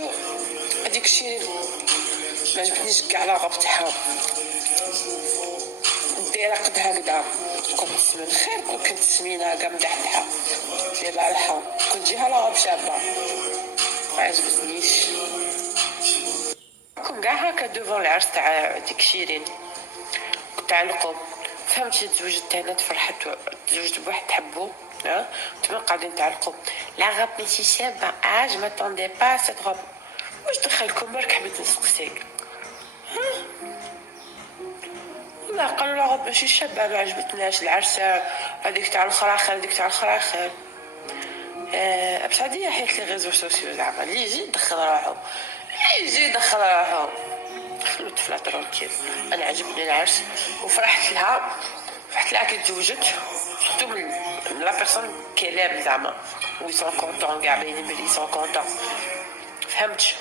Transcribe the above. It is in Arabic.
شو هذيك الشيء ما عجبتنيش كاع لا غاب تاعها دايره قد هكذا. كنت من خير كنت سمينها كاع مدحدحه دايره لها كنت جيها لا غاب شابه ما عجبتنيش. كون كاع هكا دوفون العرس تاع ديك شيرين تعلقوا فهمتي تزوجت هنا تفرحت تزوجت بواحد تحبو تما قاعدين تعلقوا لا غاب ماشي شابه جو ماتوندي با سيت غاب. واش دخلكم برك حبيت نسقسيك لا قالوا لا غاب ماشي شابه ما عجبتناش العرس هذيك تاع الخراخر هذيك تاع الخراخر بصح هادي حيت لي ريزو سوسيو زعما اللي يجي يدخل روحو يجي يدخل روحو خلو الطفله ترونكيل. انا عجبني العرس وفرحت لها كي تزوجت سورتو من لا بيرسون كي لام زعما وي سون كونطون كاع باينين بلي سون كونطون فهمتش.